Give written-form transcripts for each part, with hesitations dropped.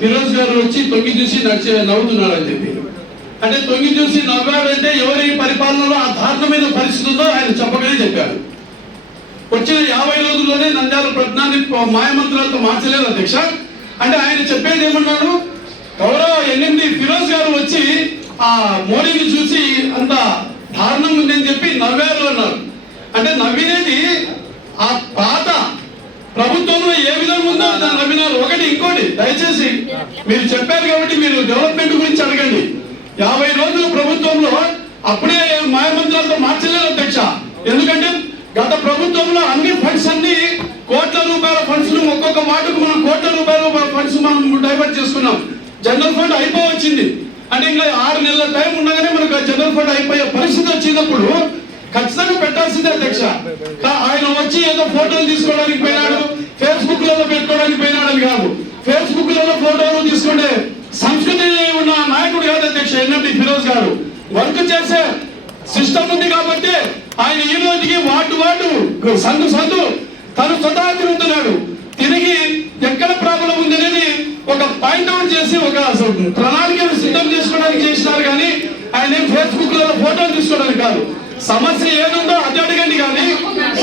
ఫిరోజ్ గారు వచ్చి తొంగి చూసి నవ్వుతున్నాడు అని చెప్పి. అంటే తొంగి చూసి నవ్వాడంటే ఎవరి పరిపాలనలో ఆ దారుణమైన పరిస్థితి ఉందో ఆయన చెప్పగానే చెప్పారు. వచ్చిన 50 రోజుల్లోనే నంద్యాల పట్టణాన్ని మాయమంత్రాలతో మార్చలేదు అధ్యక్ష. అంటే ఆయన చెప్పేది ఏమన్నాడు, గౌరవ ఎన్ఎండి ఫిరోజ్ గారు వచ్చి ఆ మోడీని చూసి అంత దారుణంగా ఉందని చెప్పి నవ్వారు అన్నారు. అంటే నవ్వినేది ఆ పాత ప్రభుత్వంలో ఏ విధంగా ఉందో నవ్వినారు. ఒకటి ఇంకోటి, దయచేసి మీరు చెప్పారు కాబట్టి మీరు డెవలప్మెంట్ గురించి అడగండి. 50 రోజుల ప్రభుత్వంలో అప్పుడే మాయమంత్రాలతో మార్చలేదు అధ్యక్ష. ఎందుకంటే గత ప్రభుత్వంలో అన్ని ఫండ్స్ అన్ని కోట్ల రూపాయల ఫండ్స్, ఒక్కొక్క వార్డుకు మనం కోట్ల రూపాయల ఫండ్స్ మనం డైవర్ట్ చేసుకున్నాం. జనరల్ ఫండ్ అయిపోవచ్చింది. అంటే ఇంకా 6 నెలల టైం ఉండగానే మనకు జనరల్ ఫండ్ అయిపోయే పరిస్థితి వచ్చినప్పుడు ఖచ్చితంగా పెట్టాల్సిందే అధ్యక్ష. ఆయన వచ్చి ఏదో ఫోటోలు తీసుకోవడానికి పోయినాడు, ఫేస్బుక్ లలో పెట్టుకోవడానికి పోయినాడు అని కాదు. ఫేస్బుక్ లలో ఫోటోలు తీసుకుంటే సంస్కృతి ఉన్న నాయకుడు కాదు అధ్యక్ష ఎన్ఎండి ఫిరోజ్ గారు. వర్క్ చేసే సిస్టమ్ ఉంది కాబట్టి ఆయన ఈ రోజుకి వార్డు సందు తను స్వతహా తిరుగుతున్నాడు. తిరిగి ఎక్కడ ప్రాబ్లం ఉంది అనేది ఒక పాయింట్ అవుట్ చేసి ఒక ప్రణాళికను సిద్ధం చేసుకోవడానికి చేసినారు. కానీ ఆయన ఫేస్బుక్ లలో ఫోటోలు తీసుకోవడానికి కాదు. సమస్య ఏదుందో అది అడగండి. కానీ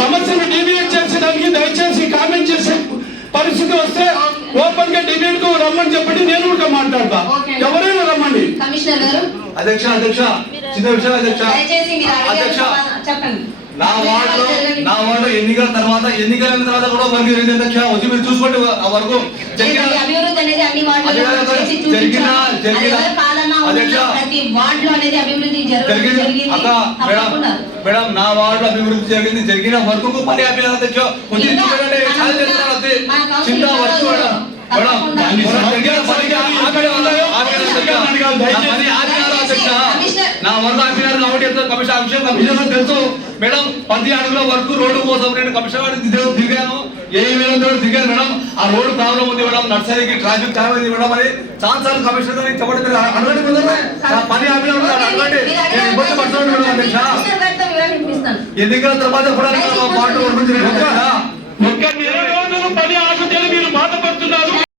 సమస్యను డిబేట్ చేసేదానికి దయచేసి కామెంట్ చేసే పరిస్థితి వస్తే ఓపెన్ గా డిబేట్ కు రమ్మని చెప్పండి, నేను కూడా మాట్లాడతా. ఎవరైనా రమ్మండి. అధ్యక్ష చిన్న విషయం అధ్యక్ష. నా వార్డు ఎన్నికల తర్వాత కూడా వర్క్ జరిగింది అధ్యక్ష. వచ్చి మీరు చూసుకోండి ఆ వరకు జరిగిన మేడం నా వార్డు అభివృద్ధి జరిగిన వర్క్ పని ఆపిన అధ్యక్ష. చిన్న వర్క్ నా వర్క్ ఆపినారు కాబట్టి కమిషన్ తెలుసు మేడం. 10 అడుగుల వర్క్ రోడ్డు కోసం నేను కమిషన్ దిగాను, ఏ దిగాను మేడం. ఆ రోడ్డు ప్రాబ్లం ఉంది మేడం, నర్సరీకి ట్రాఫిక్ జామ్ అయింది మేడం. అది చాలా సార్లు కమిషన్ చెప్పండి. మీరు అడగండి, పని ఆపిన అడగండి, నేను ఇబ్బంది పడుతున్నాను మేడం అధ్యక్ష. ఎన్నికల తర్వాత కూడా పాటు